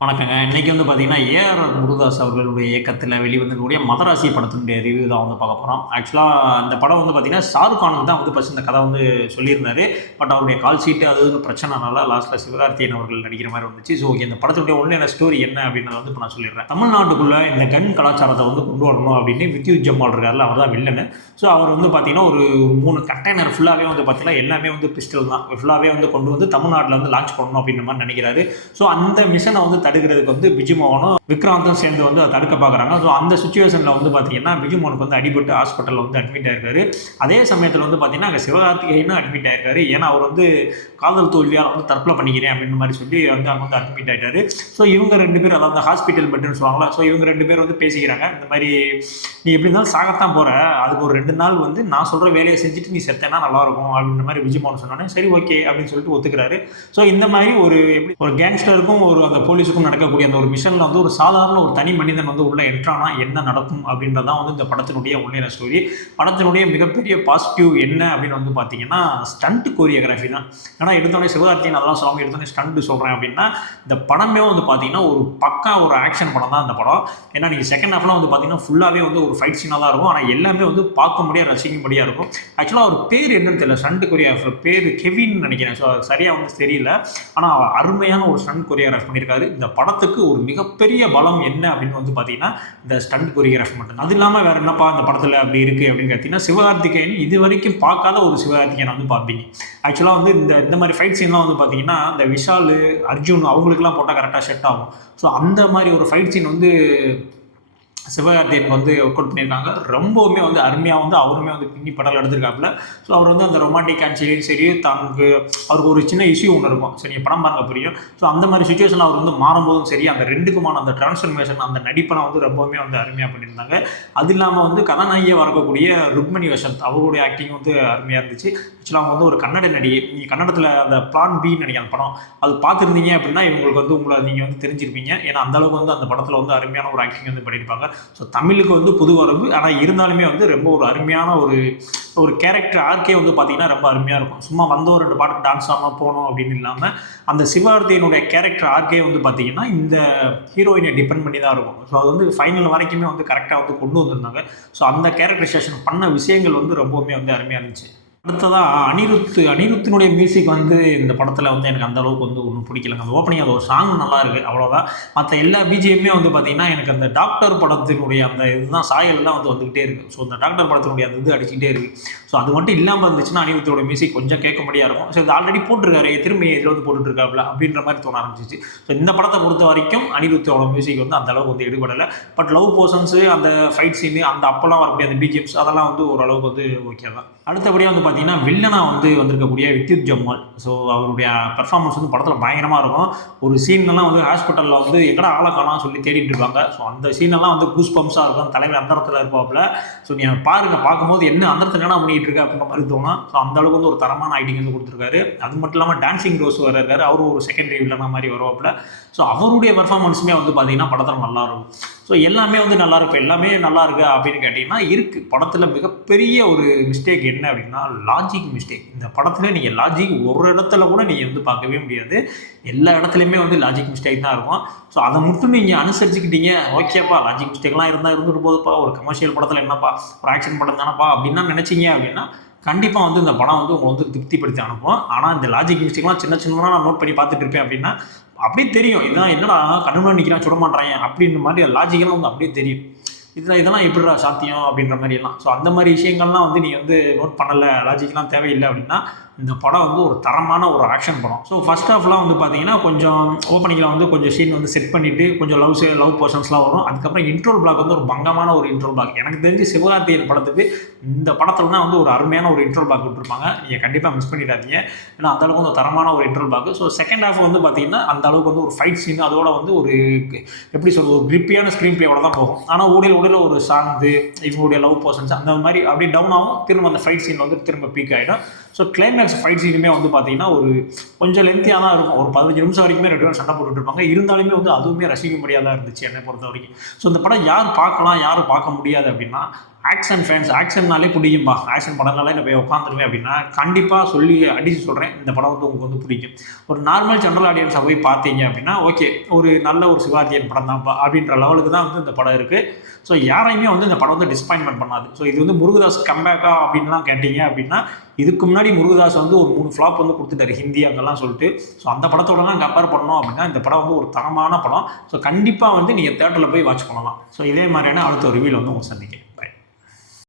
வணக்கங்க. இன்னைக்கு வந்து பார்த்தீங்கன்னா, ஏஆர் முருகதாஸ் அவர்களுடைய இயக்கத்தில வெளிவந்திருக்கக்கூடிய மதராசி படத்தினுடைய ரிவ்யூ தான் வந்து பார்க்க போறோம். ஆக்சுவலா இந்த படம் வந்து பார்த்தீங்கன்னா, ஷாருக் கானுக்கு தான் வந்து ஃபர்ஸ்ட் இந்த கதை வந்து சொல்லியிருந்தாரு. பட் அவருடைய கால் ஷீட் அது இதுன்னு பிரச்சனைனால லாஸ்ட்ல சிவகார்த்திகேயன் அவர்கள் நடிக்கிற மாரி வந்துச்சு. ஸோ இந்த படத்தினுடைய உண்மையான ஸ்டோரி என்ன அப்படின்றத வந்து இப்ப நான் சொல்லிடுறேன். தமிழ்நாட்டுக்குள்ள இந்த கன் கலாச்சாரத்த வந்து கொண்டு வரணும் அப்படின்னு வித்யுத் ஜம்வால் இருக்கார்ல, அவர் தான் வில்லனு. ஸோ அவர் வந்து பார்த்தீங்கன்னா, ஒரு 3 கண்டெய்னர் ஃபுல்லாவே வந்து பார்த்தீங்கன்னா, எல்லாமே வந்து பிஸ்டல் தான். ஃபுல்லாவே வந்து கொண்டு வந்து தமிழ்நாட்டுல வந்து லான்ச் பண்ணணும் அப்படின்ற மாரி நெனைக்கிறாரு. ஸோ அந்த மிஷன வந்து தடுக்கிறதுக்கு வந்து பிஜுமோகனும் விக்ராந்தும் சேர்ந்து வந்து அதை தடுக்க பார்க்குறாங்க. ஸோ அந்த சுச்சுவேஷனில் வந்து பார்த்தீங்கன்னா பிஜுமோகனுக்கு வந்து அடிபட்டு ஹாஸ்பிட்டலில் வந்து அட்மிட் ஆயிருக்காரு. அதே சமயத்தில் வந்து பார்த்தீங்கன்னா அங்கே சிவகார்த்திகேயனும் அட்மிட் ஆயிருக்காரு. ஏன்னா அவர் வந்து காதல் தோல்வியால் வந்து தற்கொலை பண்ணிக்கிறேன் அப்படின்ற மாதிரி சொல்லி வந்து அங்கே வந்து அட்மிட் ஆயிட்டாரு. ஸோ இவங்க 2 பேர் அதாவது ஹாஸ்பிட்டல் பெட்டுன்னு சொல்லுவாங்களா, ஸோ இவங்க 2 பேர் வந்து பேசிக்கிறாங்க. இந்த மாதிரி நீ எப்படி இருந்தாலும் சாகத்தான் போற, அதுக்கு ஒரு 2 நாள் வந்து நான் சொல்கிற வேலையை செஞ்சுட்டு நீ செத்தேன்னா நல்லாயிருக்கும் அப்படின்ற மாதிரி விஜயமோகன் சொன்னோன்னே சரி ஓகே அப்படின்னு சொல்லிட்டு ஒத்துக்கிறாரு. ஸோ இந்த மாதிரி ஒரு கேங்ஸ்டருக்கும் அந்த போலீஸுக்கும் நடக்கக்கூடிய அந்த ஒரு மிஷனில் வந்து ஒரு சாதாரண ஒரு தனி மனிதன் வந்து உள்ள என்ட்ரானா என்ன நடக்கும் அப்படின்றதான் வந்து இந்த படத்தினுடைய உண்மையான ஸ்டோரி. படத்தினுடைய மிகப்பெரிய பாசிட்டிவ் என்ன அப்படின்னு வந்து பார்த்தீங்கன்னா ஸ்டண்ட் கோரியோகிராஃபி தான். ஏன்னா எடுத்தோடனே சிவகார்த்திகேயன் அதெல்லாம் சொல்லாமல் எடுத்தோடனே ஸ்டண்ட் சொல்கிறேன் அப்படின்னா இந்த படமே வந்து பார்த்தீங்கன்னா ஒரு பக்கா ஒரு ஆக்ஷன் படம் தான் இந்த படம். ஏன்னா நீங்கள் செகண்ட் ஹாஃப்லாம் வந்து பார்த்தீங்கன்னா ஃபுல்லாகவே வந்து ஒரு ஃபைட் சீனாக தான் இருக்கும். ஆனால் எல்லாமே வந்து பார்க்க முடியாது, ரசிக்கும்படியாக இருக்கும். ஆக்சுவலாக ஒரு பேர் என்னன்னு தெரியல, ஸ்டண்ட் கொரியோகிராஃபர் பேர் கெவின் நினைக்கிறேன். ஸோ சரியாக வந்து தெரியல. ஆனால் அருமையான ஒரு ஸ்டண்ட் கொரியோகிராஃப் பண்ணியிருக்காரு. இந்த படத்துக்கு ஒரு மிகப்பெரிய பலம் என்ன அப்படின்னு வந்து பார்த்தீங்கன்னா இந்த ஸ்டண்ட் கொரியோகிராஃபி மட்டும். அது இல்லாமல் வேற என்னப்பா இந்த படத்தில் அப்படி இருக்குது அப்படின்னு பார்த்தீங்கன்னா சிவகார்த்திகேயன் இது வரைக்கும் பார்க்காத ஒரு சிவகார்த்திகேயன் வந்து பார்ப்பீங்க. ஆக்சுவலாக வந்து இந்த மாதிரி ஃபைட் சீன்லாம் வந்து பார்த்தீங்கன்னா இந்த விஷால், அர்ஜுன் அவங்களுக்குலாம் போட்டால் கரெக்டாக செட் ஆகும். ஸோ அந்த மாதிரி ஒரு ஃபைட் சீன் வந்து சிவகார்த்திகேயன் வந்து ஒர்க் அவுட் பண்ணியிருக்காங்க. ரொம்பவுமே வந்து அருமையாக வந்து அவருமே வந்து பின்னி படம் எடுத்திருக்காப்புல. ஸோ அவர் வந்து அந்த ரொமான்டிக் ஆன்சரியும் சரி, அவருக்கு ஒரு சின்ன இஷ்யூ ஒன்று இருக்கும். சரி நீங்கள் படம் பாருங்க புரியும். ஸோ அந்த மாதிரி சுச்சுவேஷன் அவர் வந்து மாறும்போதும் சரி, அந்த ரெண்டுக்குமான அந்த டிரான்ஸ்ஃபர்மேஷன் அந்த நடிப்பெல்லாம் வந்து ரொம்பவுமே வந்து அருமையாக பண்ணியிருந்தாங்க. அது இல்லாமல் வந்து கதாநாயகியாக வரக்கூடிய ருக்மணி வசந்த் அவருடைய ஆக்டிங் வந்து அருமையாக இருந்துச்சு. ஆக்சுவலாக அவங்க வந்து ஒரு கன்னட நடிகை. நீங்கள் கன்னடத்தில் அந்த பிளான் பி நினைக்கிற படம் அது பார்த்துருந்தீங்க அப்படின்னா இவங்களுக்கு வந்து உங்களை நீங்கள் வந்து தெரிஞ்சிருப்பீங்க. ஏன்னா அந்தளவுக்கு வந்து அந்த படத்தில் வந்து அருமையான ஒரு ஆக்டிங் வந்து பண்ணியிருப்பாங்க. ஸோ தமிழுக்கு வந்து புது வரவு, ஆனால் இருந்தாலுமே வந்து ரொம்ப ஒரு அருமையான ஒரு கேரக்டர் ஆர்க்கே வந்து பார்த்தீங்கன்னா ரொம்ப அருமையாக இருக்கும். சும்மா வந்தோம் 2 பாட்டு டான்ஸ் ஆகாமல் போனோம் அப்படின்னு இல்லாமல் அந்த சிவகார்த்திகேயனுடைய கேரக்டர் ஆர்க்கே வந்து பார்த்தீங்கன்னா இந்த ஹீரோயினை டிபெண்ட் பண்ணி தான் இருக்கும். ஸோ அது வந்து ஃபைனல் வரைக்குமே வந்து கரெக்டாக வந்து கொண்டு வந்திருந்தாங்க. ஸோ அந்த கேரக்டரைசேஷன் பண்ண விஷயங்கள் வந்து ரொம்பவுமே வந்து அருமையாக இருந்துச்சு. அடுத்ததாக அனிருத்தினுடைய மியூசிக் வந்து இந்த படத்தில் வந்து எனக்கு அந்த அளவுக்கு வந்து ஒன்றும் பிடிக்கலங்க. அந்த ஓப்பனிங் அது ஒரு சாங் நல்லா இருக்குது அவ்வளோதான். மற்ற எல்லா பிஜிஎம்மே வந்து பார்த்தீங்கன்னா எனக்கு அந்த டாக்டர் படத்தினுடைய அந்த இதுதான் சாயல்லாம் வந்து வந்துகிட்டே இருக்குது. ஸோ அந்த டாக்டர் படத்தினுடைய அந்த இது அடிச்சுக்கிட்டே இருக்குது. ஸோ அது மட்டும் இல்லாமல் இருந்துச்சுன்னா அனிருத்தோட மியூசிக் கொஞ்சம் கேட்க முடியாது இருக்கும். ஸோ இது ஆல்ரெடி போட்டிருக்காரு, திரும்பி இதில் வந்து போட்டுட்ருக்காப்புல அப்படின்ற மாதிரி தோண ஆரம்பிச்சிச்சு. ஸோ இந்த படத்தை பொறுத்த வரைக்கும் அனிருத்தோட மியூசிக் வந்து அந்த அளவுக்கு வந்து எடுபடலை. பட் லவ் போர்ஷன்ஸு அந்த ஃபைட் சீனு அந்த அப்போல்லாம் வரக்கூடிய அந்த பிஜிஎம்ஸ் அதெல்லாம் வந்து ஓரளவுக்கு வந்து ஓகே தான். அடுத்தபடியாக வந்து பார்த்தீங்கன்னா வில்லனா வந்து வந்திருக்கக்கூடிய வித்யுத் ஜம்வால். ஸோ அவருடைய பெர்ஃபார்மன்ஸ் வந்து படத்தில் பயங்கரமாக இருக்கும். ஒரு சீன்லாம் வந்து ஹாஸ்பிட்டலில் வந்து எங்கடா ஆளை காணோம்னு சொல்லி தேடிட்டு இருப்பாங்க. ஸோ அந்த சீனெல்லாம் வந்து கூஸ் பம்ப்ஸாக இருக்கும். தலைவர் அந்த இடத்துல இருப்பாப்புல. ஸோ நீங்கள் பாருங்கள், பார்க்கும்போது என்ன அந்த இடத்துல என்ன பண்ணிகிட்டு இருக்கு அப்படின்ற மாதிரி தோணும். ஸோ அந்த அளவுக்கு வந்து ஒரு தரமான ஐடிங் வந்து கொடுத்துருக்காரு. அது மட்டும் இல்லாமல் டான்சிங் ரோஸ் வர இருக்காரு, அவரும் ஒரு செகண்டரி வில்லனா மாதிரி வருவாப்புல. ஸோ அவருடைய பெர்ஃபார்மன்ஸுமே வந்து பார்த்தீங்கன்னா படத்தில் நல்லாயிருக்கும். ஸோ எல்லாமே வந்து நல்லாயிருக்கும். எல்லாமே நல்லா இருக்கு அப்படின்னு கேட்டிங்கன்னா இருக்குது. படத்தில் மிகப்பெரிய ஒரு மிஸ்டேக் என்ன அப்படின்னா லாஜிக் மிஸ்டேக். இந்த படத்தில் நீங்கள் லாஜிக் ஒரு இடத்துல கூட நீங்கள் வந்து பார்க்கவே முடியாது. எல்லா இடத்துலையுமே வந்து லாஜிக் மிஸ்டேக் தான் இருக்கும். ஸோ அதை மட்டும் நீங்கள் அனுசரிச்சுக்கிட்டீங்க, ஓகேப்பா லாஜிக் மிஸ்டேக்லாம் இருந்துட்டு போதுப்பா, ஒரு கமர்ஷியல் படத்தில் என்னப்பா ஒரு ஆக்ஷன் படம் தானப்பா அப்படின்னா நினச்சிங்க அப்படின்னா கண்டிப்பாக வந்து இந்த படம் வந்து உங்களை வந்து திருப்திப்படுத்தி அனுப்பும். ஆனால் இந்த லாஜிக் மிஸ்டேக்லாம் சின்ன சின்னதாக நான் நோட் பண்ணி பார்த்துட்டு இருப்பேன் அப்படின்னா அப்படியே தெரியும். இதுதான் என்னடா கண்ணு நிற்கிறான் சுட மாட்டேறாங்க அப்படின்ற மாதிரி லாஜிக்கெல்லாம் வந்து அப்படியே தெரியும். இதெல்லாம் எப்படிடா சாத்தியம் அப்படின்ற மாதிரிலாம். ஸோ அந்த மாதிரி விஷயங்கள்லாம் வந்து நீங்கள் வந்து நோட் பண்ணலை, லாஜிக்லாம் தேவையில்லை அப்படின்னா இந்த படம் வந்து ஒரு தரமான ஒரு ஆக்ஷன் படம். ஸோ ஃபர்ஸ்ட் ஹாஃப்லாம் வந்து பார்த்தீங்கன்னா கொஞ்சம் ஓப்பனிங்கில் வந்து கொஞ்சம் சீன் வந்து செட் பண்ணிவிட்டு கொஞ்சம் லவ் போர்ஷன்ஸ்லாம் வரும். அதுக்கப்புறம் இன்ட்ரோல் பிளாக் வந்து ஒரு பங்கமான ஒரு இன்ட்ரோல் பிளாக். எனக்கு தெரிஞ்சு சிவகார்த்திகேயன் படத்துக்கு இந்த படத்தில் தான் வந்து ஒரு அருமையான ஒரு இன்ட்ரோல் பிளாக் விட்டுருப்பாங்க. நீங்கள் கண்டிப்பாக மிஸ் பண்ணிடாதீங்க. ஏன்னா அந்தளவுக்கு வந்து தரமான ஒரு இன்ட்ரோல் பிளாக். ஸோ செகண்ட் ஹாஃப் வந்து பார்த்தீங்கன்னா அந்த அளவுக்கு வந்து ஒரு ஃபைட் சீன் அதோட வந்து ஒரு எப்படி சொல்கிறது ஒரு கிரிப்பியான ஸ்க்ரீன் பிளேயோட தான் போகும். ஆனால் ஊடையில் ஒரு சாங்கு இவங்களுடைய லவ் போர்ஷன்ஸ் அந்த மாதிரி அப்படியே டவுன் ஆகும். திரும்ப அந்த ஃபைட் சீன் வந்து திரும்ப பீக் ஆகிடும். ஸோ கிளைமேக்ஸ் ஃபைட் சீனுமே வந்து பார்த்தீங்கன்னா ஒரு கொஞ்சம் லென்த்தியாக தான் இருக்கும். ஒரு 15 நிமிஷம் வரைக்குமே 2 பேரும் சண்டை போட்டுட்டு இருப்பாங்க. இருந்தாலுமே வந்து அதுவுமே ரசிக்க முடியாதான் இருந்துச்சு என்னை பொறுத்த வரைக்கும். ஸோ இந்த படம் யார் பார்க்கலாம் யார் பார்க்க முடியாது அப்படின்னா ஆக்ஷன் ஃபேன்ஸ் ஆக்ஷன்னாலே பிடிக்கும்பா, ஆக்ஷன் படம்னாலே நான் போய் உட்காந்துருவேன் அப்படின்னா கண்டிப்பாக சொல்லி அடித்து சொல்கிறேன், இந்த படம் வந்து உங்களுக்கு வந்து பிடிக்கும். ஒரு நார்மல் ஜென்ரல் ஆடியன்ஸை போய் பார்த்தீங்க அப்படின்னா ஓகே, ஒரு நல்ல ஒரு சிவாஜியன் படம் தான்ப்பா அப்படின்ற லெவலுக்கு தான் வந்து இந்த படம் இருக்குது. ஸோ யாரையுமே வந்து இந்த படம் வந்து டிசப்பாயின்மெண்ட் பண்ணாது. ஸோ இது வந்து முருகதாஸ் கம்பேக்கா அப்படின்லாம் கேட்டீங்க அப்படின்னா, இதுக்கு முன்னாடி முருகதாஸ் வந்து ஒரு 3 ஃப்ளாப் வந்து கொடுத்துட்டாரு ஹிந்தி அங்கெல்லாம் சொல்லிட்டு. ஸோ அந்த படத்தோடலாம் கம்பேர் பண்ணோம் அப்படின்னா இந்த படம் வந்து ஒரு தரமான படம். ஸோ கண்டிப்பாக வந்து நீங்கள் தேட்டரில் போய் வாட்ச் பண்ணலாம். ஸோ இதே மாதிரியான அடுத்த ஒரு ரிவ்யூவில் வந்து உங்களை சந்திக்கிறேன்.